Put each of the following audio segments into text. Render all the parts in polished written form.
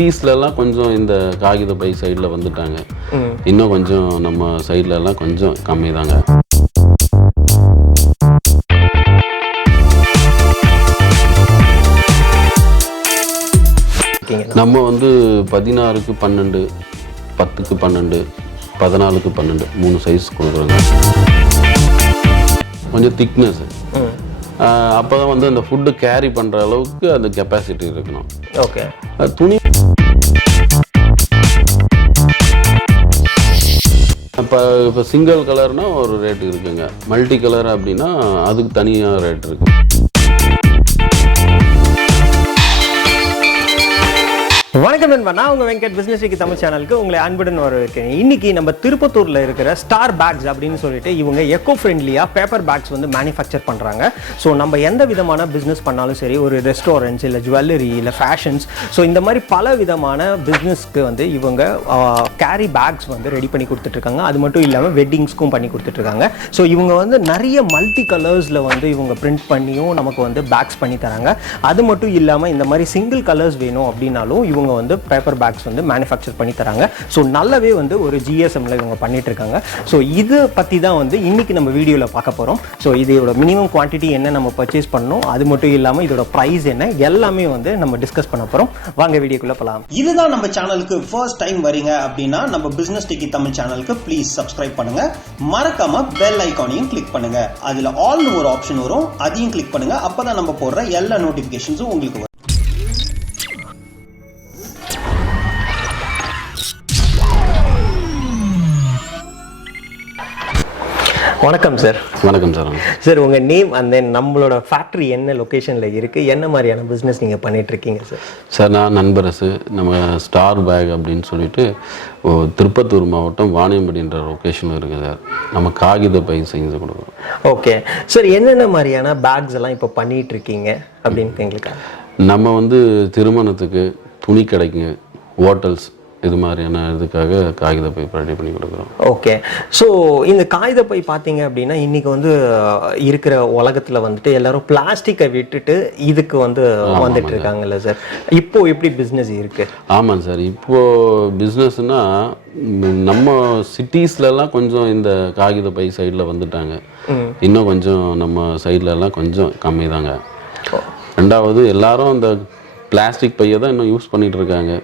சிட்டிஸ்லலாம் கொஞ்சம் இந்த காகித பை சைடில் வந்துட்டாங்க. இன்னும் கொஞ்சம் நம்ம சைட்லலாம் கொஞ்சம் கம்மி தாங்க. நம்ம வந்து 16க்கு 12, 10க்கு 12, 14க்கு 12 3 சைஸ் கொடுக்குறோங்க. கொஞ்சம் திக்னஸ், அப்போ தான் வந்து அந்த ஃபுட்டு கேரி பண்ணுற அளவுக்கு அந்த கெப்பாசிட்டி இருக்கணும். ஓகே. துணி இப்போ சிங்கிள் கலர்னால் ஒரு ரேட்டு இருக்குங்க. மல்டி கலர் அப்படின்னா அதுக்கு தனியாக ரேட் இருக்குது. வணக்கம் நண்பா, நான் உங்கள் வெங்கட் பிஸ்னஸ் டெக்கி தமிழ் சேனலுக்கு உங்களை அன்புடன் வரவேற்கிறேன். இன்னைக்கு நம்ம திருப்பத்தூரில் இருக்கிற ஸ்டார் பேக்ஸ் அப்படின்னு சொல்லிட்டு இவங்க எக்கோ ஃப்ரெண்ட்லியாக பேப்பர் பேக்ஸ் வந்து மேனுஃபேக்சர் பண்ணுறாங்க. ஸோ நம்ம எந்த விதமான பிஸ்னஸ் பண்ணாலும் சரி, ஒரு ரெஸ்டாரண்ட்ஸ் இல்லை ஜுவல்லரி இல்லை ஃபேஷன்ஸ், ஸோ இந்த மாதிரி பல விதமான பிஸ்னஸ்க்கு வந்து இவங்க கேரி பேக்ஸ் வந்து ரெடி பண்ணி கொடுத்துட்ருக்காங்க. அது மட்டும் இல்லாமல் வெட்டிங்ஸ்க்கும் பண்ணி கொடுத்துட்ருக்காங்க. ஸோ இவங்க வந்து நிறைய மல்டி கலர்ஸில் வந்து இவங்க பிரிண்ட் பண்ணியும் நமக்கு வந்து பேக்ஸ் பண்ணி தராங்க. அது மட்டும் இல்லாமல் இந்த மாதிரி சிங்கிள் கலர்ஸ் வேணும் அப்படின்னாலும் இவங்க வந்து பேப்பர் பேக்ஸ் வந்து மேனுஃபேக்சர் பண்ணி தராங்க. ஸோ நல்லாவே வந்து ஒரு ஜிஎஸ்எம்ல இவங்க பண்ணிட்டு இருக்காங்க. ஸோ இது பற்றி தான் வந்து இன்னைக்கு நம்ம வீடியோவில் பார்க்க போகிறோம். ஸோ இதோட மினிமம் குவான்டிட்டி என்ன நம்ம பர்ச்சேஸ் பண்ணணும், அது மட்டும் இல்லாமல் இதோட ப்ரைஸ் என்ன, எல்லாமே வந்து நம்ம டிஸ்கஸ் பண்ண போகிறோம். வாங்க வீடியோக்குள்ளே போகலாம். இதுதான் நம்ம சேனலுக்கு ஃபர்ஸ்ட் டைம் வரீங்க அப்படின்னா நம்ம பிசினஸ் டெக்கி தமிழ் சேனலுக்கு ப்ளீஸ் சப்ஸ்கிரைப் பண்ணுங்க. மறக்காம பெல் ஐகானையும் கிளிக் பண்ணுங்க. அதில் ஆல்னு ஒரு ஆப்ஷன் வரும், அதையும் கிளிக் பண்ணுங்க. அப்பதான் நம்ம போடுற எல்லா நோட்டிஃபிகேஷன்ஸும் உங்களுக்கு வரும். வணக்கம் சார். வணக்கம் சார். சார், உங்கள் நேம் அண்ட் தென் நம்மளோட ஃபேக்ட்ரி என்ன லொக்கேஷனில் இருக்குது, என்ன மாதிரியான பிஸ்னஸ் நீங்கள் பண்ணிகிட்ருக்கீங்க சார்? சார், நான் நண்பரசு. நம்ம ஸ்டார் பேக் அப்படின்னு சொல்லிட்டு திருப்பத்தூர் மாவட்டம் வாணியம்படின்ற லொக்கேஷன் இருக்குது சார். நம்ம காகித பை செஞ்சு கொடுக்குறோம். ஓகே சார், என்னென்ன மாதிரியான பேக்ஸ் எல்லாம் இப்போ பண்ணிகிட்ருக்கீங்க அப்படின்னு எங்களுக்கு? நம்ம வந்து திருமணத்துக்கு, துணி கடைக்கு, ஹோட்டல்ஸ், இது மாதிரியான இதுக்காக காகித பை ரெடி பண்ணி கொடுக்குறோம். ஓகே. ஸோ இந்த காகித பை பார்த்தீங்க அப்படின்னா இன்றைக்கி வந்து இருக்கிற உலகத்தில் வந்துட்டு எல்லாரும் பிளாஸ்டிக்கை விட்டுட்டு இதுக்கு வந்து வந்துட்டு இருக்காங்கல்ல சார். இப்போது எப்படி பிஸ்னஸ் இருக்குது? ஆமாம் சார், இப்போது பிஸ்னஸ்னால் நம்ம சிட்டிஸ்லலாம் கொஞ்சம் இந்த காகித பை சைடில் வந்துட்டாங்க. இன்னும் கொஞ்சம் நம்ம சைட்லலாம் கொஞ்சம் கம்மி தாங்க. ரெண்டாவது, எல்லாரும் இந்த பிளாஸ்டிக் பையை தான் இன்னும் யூஸ் பண்ணிகிட்டு இருக்காங்க.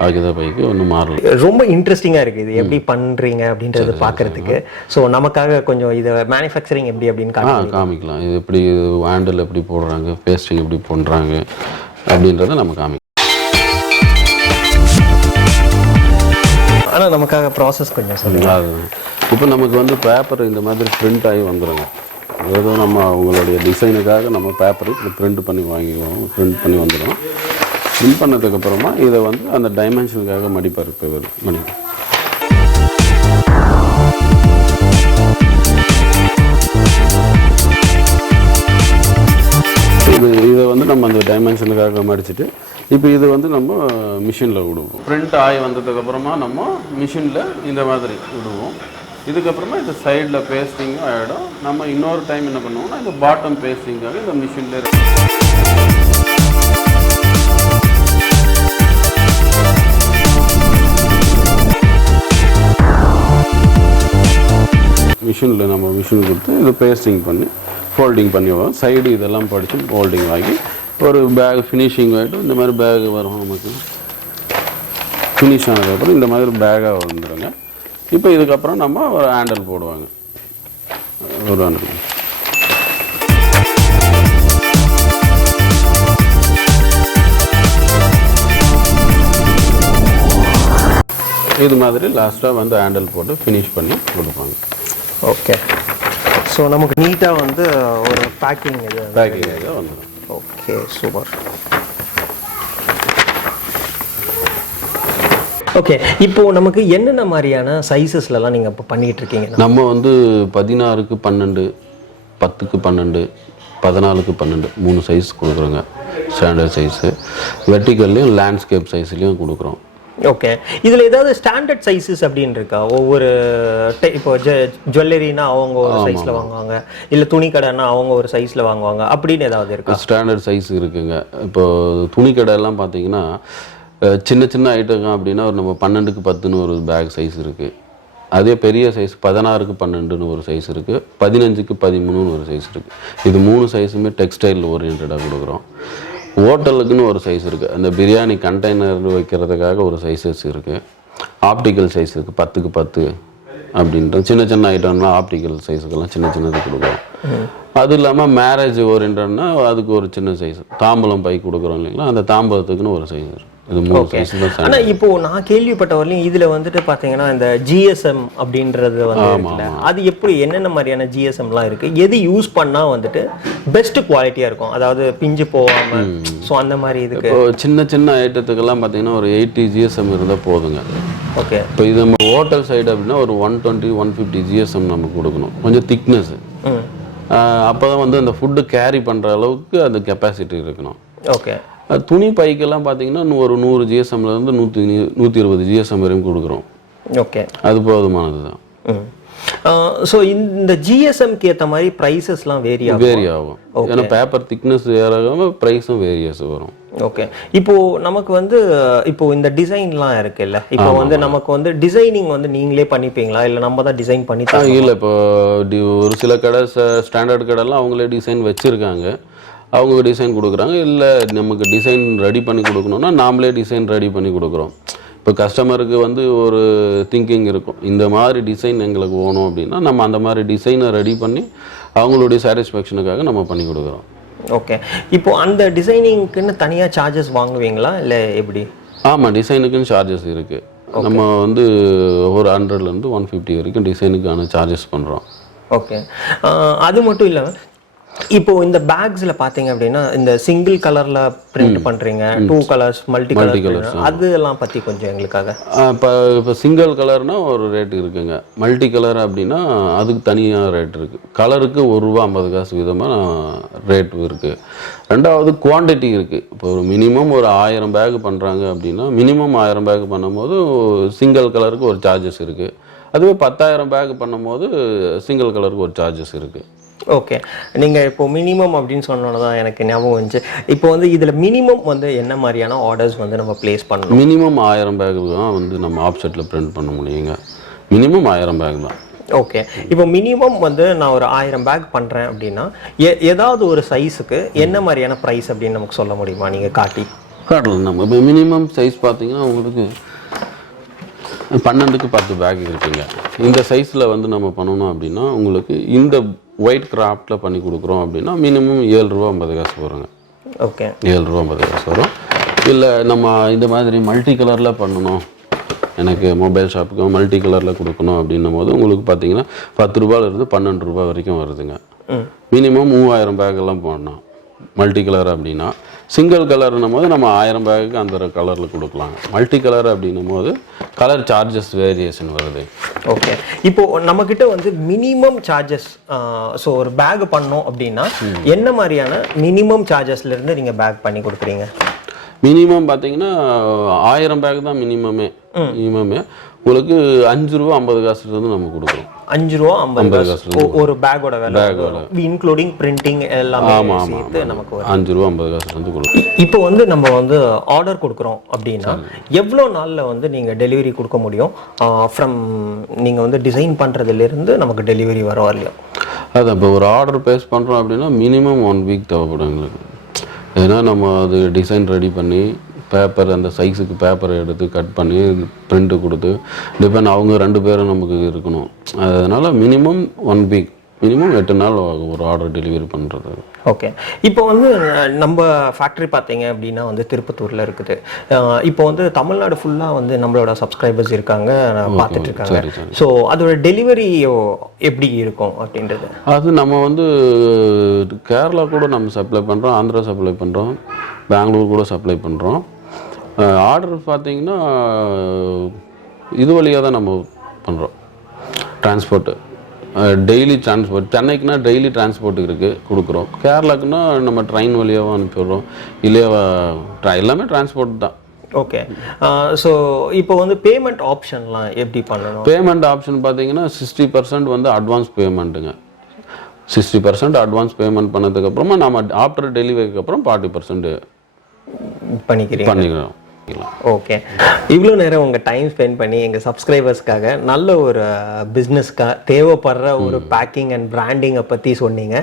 காகித பைக்கு ஒன்றும் மாறல. ரொம்ப இன்ட்ரெஸ்டிங்காக இருக்குது இது எப்படி பண்ணுறீங்க அப்படின்றது பார்க்குறதுக்கு. ஸோ நமக்காக கொஞ்சம் இதை மேனுஃபேக்சரிங் எப்படி அப்படின்னு காமிக்கலாம். இது எப்படி ஹேண்டில் எப்படி போடுறாங்க, பேஸ்டிங் எப்படி பண்ணுறாங்க அப்படின்றத நம்ம காமிக்கலாம். ஆனால் நமக்காக ப்ராசஸ் கொஞ்சம் சொல்லுங்கள். இப்போ நமக்கு வந்து பேப்பர் இந்த மாதிரி பிரிண்ட் ஆகி வந்துடுங்க. ஏதோ நம்ம அவங்களுடைய டிசைனுக்காக நம்ம பேப்பர் இப்படி பிரிண்ட் பண்ணி வாங்கிக்குவோம். பிரிண்ட் பண்ணி வந்துடும். பிரிண்ட் பண்ணதுக்கப்புறமா இதை வந்து அந்த டைமென்ஷனுக்காக மடிப்பார் மடிப்போம். இதை வந்து நம்ம அந்த டைமென்ஷனுக்காக மடிச்சுட்டு இப்போ இது வந்து நம்ம மிஷினில் விடுவோம். பிரிண்ட் ஆகி வந்ததுக்கப்புறமா நம்ம மிஷினில் இந்த மாதிரி விடுவோம். இதுக்கப்புறமா இந்த சைடில் பேஸ்டிங்கும் ஆகிடும். நம்ம இன்னொரு டைம் என்ன பண்ணுவோம்னா இந்த பாட்டம் பேஸ்டிங்காக இந்த மிஷினில் மிஷினில் நம்ம மிஷின் கொடுத்து இது பேஸ்டிங் பண்ணி ஃபோல்டிங் பண்ணி வரும். சைடு இதெல்லாம் படித்து ஃபோல்டிங் ஆகி ஒரு பேக் ஃபினிஷிங் ஆகிட்டு இந்த மாதிரி பேக் வரும். நமக்கு ஃபினிஷ் ஆனதுக்கப்புறம் இந்த மாதிரி பேக்காக வந்துடுங்க. இப்போ இதுக்கப்புறம் நம்ம ஒரு ஹேண்டில் போடுவாங்க. ஒரு ஹேண்டில் இது மாதிரி லாஸ்ட்டாக வந்து ஹேண்டில் போட்டு ஃபினிஷ் பண்ணி கொடுப்பாங்க. ஓகே. ஸோ நமக்கு நீட்டாக வந்து ஒரு பேக்கிங் இதாக வந்துடும். Okay, super. ஓகே, இப்போது நமக்கு என்னென்ன மாதிரியான சைஸஸ்லாம் நீங்கள் இப்போ பண்ணிகிட்டு இருக்கீங்க? நம்ம வந்து 16க்கு 12, 10க்கு 12, 14க்கு 12 3 சைஸ் கொடுக்குறோங்க. ஸ்டாண்டர்ட் சைஸு, வெர்டிக்கல்லையும் லேண்ட்ஸ்கேப் சைஸ்லேயும் கொடுக்குறோம். ஓகே. இதில் ஏதாவது ஸ்டாண்டர்ட் சைஸஸ் அப்படின்னு இருக்கா? ஒவ்வொரு இப்போ ஜுவல்லரினா அவங்க ஒரு சைஸில் வாங்குவாங்க, இல்லை துணி கடைன்னா அவங்க ஒரு சைஸில் வாங்குவாங்க, அப்படின்னு ஏதாவது இருக்கா? ஸ்டாண்டர்ட் சைஸ் இருக்குங்க. இப்போ துணி கடையெல்லாம் பார்த்தீங்கன்னா சின்ன சின்ன ஐட்டம் அப்படின்னா ஒரு நம்ம 12க்கு 10ன்னு ஒரு பேக் சைஸ் இருக்குது. அதே பெரிய சைஸ் 16க்கு 12ன்னு ஒரு சைஸ் இருக்குது, 15க்கு 13ன்னு ஒரு சைஸ் இருக்குது. இது 3 சைஸுமே டெக்ஸ்டைல் ஓரியன்டாக கொடுக்குறோம். ஹோட்டலுக்குன்னு ஒரு சைஸ் இருக்குது, அந்த பிரியாணி கண்டெய்னர் வைக்கிறதுக்காக ஒரு சைஸஸ் இருக்குது. ஆப்டிக்கல் சைஸ் இருக்குது 10க்கு 10 அப்படின்ற சின்ன சின்ன ஐட்டம்லாம் ஆப்டிக்கல் சைஸுக்கெல்லாம் சின்ன சின்னது கொடுக்குறோம். அது இல்லாமல் மேரேஜ் ஓரியன்டா அதுக்கு ஒரு சின்ன சைஸ் தாம்பலம் பை கொடுக்குறோம் இல்லைங்களா, அந்த தாம்பலத்துக்குன்னு ஒரு சைஸ் இருக்குது. இது 3 சைஸ் தான். ஆனால் இப்போ நான் கேள்விப்பட்ட வரலையும் இதில் வந்துட்டு பார்த்தீங்கன்னா இந்த ஜிஎஸ்எம் அப்படின்றது வந்து அது எப்படி என்னென்ன மாதிரியான ஜிஎஸ்எம்லாம் இருக்குது, எது யூஸ் பண்ணால் வந்துட்டு பெஸ்ட் குவாலிட்டியாக இருக்கும், அதாவது பிஞ்சு போகாமல், ஸோ அந்த மாதிரி இதுக்கு. இப்போ சின்ன சின்ன ஐட்டத்துக்கெல்லாம் பார்த்தீங்கன்னா ஒரு 80 ஜிஎஸ்எம் இருந்தால் போதுங்க. ஓகே. இப்போ இது நம்ம ஹோட்டல் சைடு அப்படின்னா ஒரு 120-150 ஜிஎஸ்எம் நமக்கு கொடுக்கணும், கொஞ்சம் திக்னஸ். அப்போ தான் வந்து அந்த ஃபுட்டு கேரி பண்ணுற அளவுக்கு அந்த கெப்பாசிட்டி இருக்கணும். ஓகே. துணி பைக்கெல்லாம் பார்த்தீங்கன்னா ஒரு 100 ஜிஎஸ்எம்லேருந்து 120 ஜிஎஸ்எம் வரையும் கொடுக்குறோம். ஓகே. அது போதுமானது தான். ஸோ இந்த ஜிஎஸ்எம்க்கு ஏற்ற மாதிரி ப்ரைஸஸ்லாம் வேரி ஆகும். ஏன்னா பேப்பர் திக்னஸ் ஏறாமல் ப்ரைஸும் வேரியஸ் வரும். ஓகே. இப்போ நமக்கு வந்து இப்போ இந்த டிசைன்லாம் இருக்குல்ல, இப்போ வந்து நமக்கு வந்து டிசைனிங் வந்து நீங்களே பண்ணிப்பீங்களா இல்லை நம்ம தான் டிசைன் பண்ணி? இல்லை, இப்போ ஒரு சில கடை ஸ்டாண்டர்ட் கடைலாம் அவங்களே டிசைன் வச்சுருக்காங்க, அவங்க டிசைன் கொடுக்குறாங்க. இல்லை நமக்கு டிசைன் ரெடி பண்ணி கொடுக்கணுன்னா நாமளே டிசைன் ரெடி பண்ணி கொடுக்குறோம். இப்போ கஸ்டமருக்கு வந்து ஒரு திங்கிங் இருக்கும், இந்த மாதிரி டிசைன் எங்களுக்கு வேணும் அப்படின்னா நம்ம அந்த மாதிரி டிசைனை ரெடி பண்ணி அவங்களுடைய சாட்டிஸ்ஃபேக்ஷனுக்காக நம்ம பண்ணி கொடுக்குறோம். ஓகே. இப்போ அந்த டிசைனிங்க்குன்னு தனியாக சார்ஜஸ் வாங்குவீங்களா இல்லை எப்படி? ஆமாம், டிசைனுக்குன்னு சார்ஜஸ் இருக்குது. நம்ம வந்து ஒரு 100லேருந்து 150 வரைக்கும் டிசைனுக்கான சார்ஜஸ் பண்ணுறோம். ஓகே. அது மட்டும் இல்லாமல் இப்போ இந்த பேக்ஸ்ல பாத்தீங்க அப்படின்னா இந்த சிங்கிள் கலர்ல பிரிண்ட் பண்றீங்க, 2 கலர்ஸ், மல்டி கலர்ஸ், அதெல்லாம் பத்தி கொஞ்சம் எங்களுக்காக. இப்போ சிங்கிள் கலர்னா ஒரு ரேட் இருக்குங்க, மல்டி கலர் அப்படின்னா அதுக்கு தனியாக ரேட் இருக்குது. கலருக்கு ₹1.50 விதமாக ரேட் இருக்குது. ரெண்டாவது குவான்டிட்டி இருக்குது. இப்போ ஒரு மினிமம் ஒரு 1000 பேக் பண்ணுறாங்க அப்படின்னா மினிமம் 1000 பேக் பண்ணும்போது சிங்கிள் கலருக்கு ஒரு சார்ஜஸ் இருக்குது. அதுவே 10,000 பேக் பண்ணும்போது சிங்கிள் கலருக்கு ஒரு சார்ஜஸ் இருக்குது. ஓகே. நீங்கள் இப்போ மினிமம் அப்படின்னு சொன்னோன்னு தான் எனக்கு ஞாபகம் வந்துச்சு. இப்போ வந்து இதில் மினிமம் வந்து என்ன மாதிரியான ஆர்டர்ஸ் வந்து நம்ம பிளேஸ் பண்ணணும்? மினிமம் 1000 பேக் தான் வந்து நம்ம ஆப்செட்டில் பிரிண்ட் பண்ண முடியுங்க. மினிமம் 1000 பேக் தான். ஓகே. இப்போ மினிமம் வந்து நான் ஒரு 1000 பேக் பண்ணுறேன் அப்படின்னா ஏதாவது ஒரு சைஸுக்கு என்ன மாதிரியான ப்ரைஸ் அப்படின்னு நமக்கு சொல்ல முடியுமா? நீங்கள் காட்டலாம். நம்ம இப்போ மினிமம் சைஸ் பார்த்தீங்கன்னா உங்களுக்கு 12க்கு 10 பேக் இருக்குங்க. இந்த சைஸில் வந்து நம்ம பண்ணணும் அப்படின்னா உங்களுக்கு இந்த ஒயிட் கிராஃப்டில் பண்ணி கொடுக்குறோம் அப்படின்னா மினிமம் ₹7.50 வருங்க. ஓகே. ₹7.50 வரும். இல்லை நம்ம இந்த மாதிரி மல்டி கலரில் பண்ணணும், எனக்கு மொபைல் ஷாப்புக்கு மல்டி கலரில் கொடுக்கணும் அப்படின்னும் போது உங்களுக்கு பார்த்தீங்கன்னா ₹10 ₹12 வரைக்கும் வருதுங்க. மினிமம் 3000 பேக்கெல்லாம் போடணும் மல்டி கலர் அப்படின்னா. சிங்கிள் கலர்னும் போது நம்ம 1000 பேக்கு அந்த கலரில் கொடுக்கலாங்க. மல்டி கலர் அப்படின்னும் போது கலர் சார்ஜஸ் வேரியேஷன் வருது. ஓகே. இப்போ நம்மக்கிட்ட வந்து மினிமம் சார்ஜஸ், ஸோ ஒரு பேக் பண்ணோம் அப்படின்னா என்ன மாதிரியான மினிமம் சார்ஜஸ்லேருந்து நீங்கள் பேக் பண்ணி கொடுக்குறீங்க? மினிமம் பார்த்தீங்கன்னா 1000 பேக் தான் மினிமமே. உங்களுக்கு ₹5.50 நம்ம கொடுக்குறோம். ₹5.50 ஒரு பேக்கோட விலை, இன்க்ளூடிங் பிரிண்டிங் எல்லாமே சேர்த்து நமக்கு ₹5.50 கொடுக்கும். இப்போ வந்து நம்ம வந்து ஆர்டர் கொடுக்குறோம் அப்படின்னா எவ்வளோ நாளில் வந்து நீங்கள் டெலிவரி கொடுக்க முடியும்? ஃப்ரம் நீங்கள் வந்து டிசைன் பண்ணுறதுலேருந்து நமக்கு டெலிவரி வர வரலையும்? அதான் இப்போ ஒரு ஆர்டர் பேஸ் பண்ணுறோம் அப்படின்னா மினிமம் 1 வீக் தேவைப்படும் எங்களுக்கு. ஏன்னா நம்ம அது டிசைன் ரெடி பண்ணி பேப்பர் அந்த சைஸுக்கு பேப்பரை எடுத்து கட் பண்ணி பிரிண்ட்டு கொடுத்து டிபெண்ட் அவங்க 2 பேரும் நமக்கு இருக்கணும். அதனால் மினிமம் 1 வீக், மினிமம் 8 நாள் ஆகும் ஒரு ஆர்டர் டெலிவரி பண்ணுறது. ஓகே. இப்போ வந்து நம்ம ஃபேக்ட்ரி பார்த்தீங்க அப்படின்னா வந்து திருப்பத்தூரில் இருக்குது. இப்போ வந்து தமிழ்நாடு ஃபுல்லாக வந்து நம்மளோட சப்ஸ்கிரைபர்ஸ் இருக்காங்க, பார்த்துட்டு இருக்காங்க. ஸோ அதோட டெலிவரி எப்படி இருக்கும் அப்படின்றது? அது நம்ம வந்து கேரளா கூட நம்ம சப்ளை பண்ணுறோம், ஆந்திரா சப்ளை பண்ணுறோம், பெங்களூர் கூட சப்ளை பண்ணுறோம். ஆர்டர் பார்த்தீங்கன்னா இது வழியாக தான் நம்ம பண்ணுறோம். டிரான்ஸ்போர்ட்டு டெய்லி டிரான்ஸ்போர்ட், சென்னைக்குன்னா டெய்லி டிரான்ஸ்போர்ட் இருக்குது கொடுக்குறோம். கேரளாக்குன்னா நம்ம ட்ரெயின் வழியாகவும் அனுப்பிடுறோம், இல்லையா எல்லாமே டிரான்ஸ்போர்ட் தான். ஓகே. ஸோ இப்போ வந்து பேமெண்ட் ஆப்ஷன்லாம் எப்படி பண்ணணும்? பேமெண்ட் ஆப்ஷன் பார்த்தீங்கன்னா 60% வந்து அட்வான்ஸ் பேமெண்ட்டுங்க. 60% அட்வான்ஸ் பேமெண்ட் பண்ணதுக்கப்புறமா நம்ம ஆஃப்டர் டெலிவரிக்கு அப்புறம் 40% பண்ணிக்கிறோம். ஓகே, இவ்வளோ நேரம் உங்கள் டைம் ஸ்பெண்ட் பண்ணி எங்கள் சப்ஸ்கிரைபர்ஸ்க்காக நல்ல ஒரு பிஸ்னஸ்க்காக தேவைப்படுற ஒரு பேக்கிங் அண்ட் பிராண்டிங்கை பற்றி சொன்னீங்க.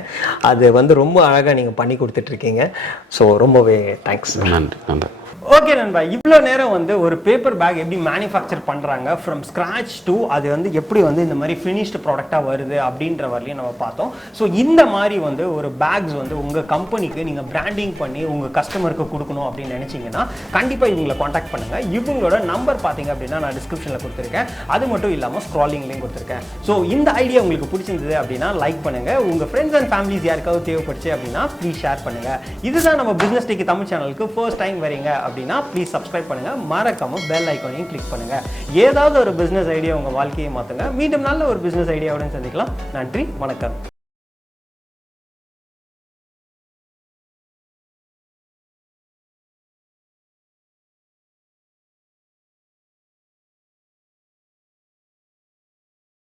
அது வந்து ரொம்ப அழகாக நீங்கள் பண்ணி கொடுத்துட்ருக்கீங்க. ஸோ ரொம்பவே தேங்க்ஸ். நன்றி நன்றி. ஓகே நண்பா, இவ்வளோ நேரம் வந்து ஒரு பேப்பர் பேக் எப்படி மேனுஃபேக்சர் பண்ணுறாங்க ஃப்ரம் ஸ்க்ராச் டு அது வந்து எப்படி வந்து இந்த மாதிரி ஃபினிஷ்டு ப்ராடக்டாக வருது அப்படின்ற வரலையும் நம்ம பார்த்தோம். ஸோ இந்த மாதிரி வந்து ஒரு பேக்ஸ் வந்து உங்கள் கம்பெனிக்கு நீங்கள் பிராண்டிங் பண்ணி உங்கள் கஸ்டமருக்கு கொடுக்கணும் அப்படின்னு நினச்சிங்கன்னா கண்டிப்பாக இவங்களை காண்டாக்ட் பண்ணுங்கள். இவங்களோட நம்பர் பார்த்தீங்க அப்படின்னா நான் டிஸ்கிரிப்ஷனில் கொடுத்துருக்கேன். அது மட்டும் இல்லாமல் ஸ்க்ராலிங்லேயும் கொடுத்துருக்கேன். ஸோ இந்த ஐடியா உங்களுக்கு பிடிச்சிருந்தது அப்படின்னா லைக் பண்ணுங்கள். உங்கள் ஃப்ரெண்ட்ஸ் அண்ட் ஃபேமிலிஸ் யாருக்காவது தேவைப்படுச்சு அப்படின்னா ப்ளீஸ் ஷேர் பண்ணுங்கள். இதுதான் நம்ம பிஸ்னஸ் டெக்கி தமிழ் சேனலுக்கு ஃபர்ஸ்ட் டைம் வரீங்க அப்படின்னா ப்ளீஸ் சப்ஸ்கிரைப் பண்ணுங்க. மறக்காம பெல் ஐகானையும் கிளிக் பண்ணுங்க. ஏதாவது ஒரு பிசினஸ் ஐடியா உங்க வாழ்க்கையை மாத்துங்க. மீண்டும் நல்ல ஒரு பிசினஸ் ஐடியாவுடன் சந்திக்கலாம். நன்றி, வணக்கம்.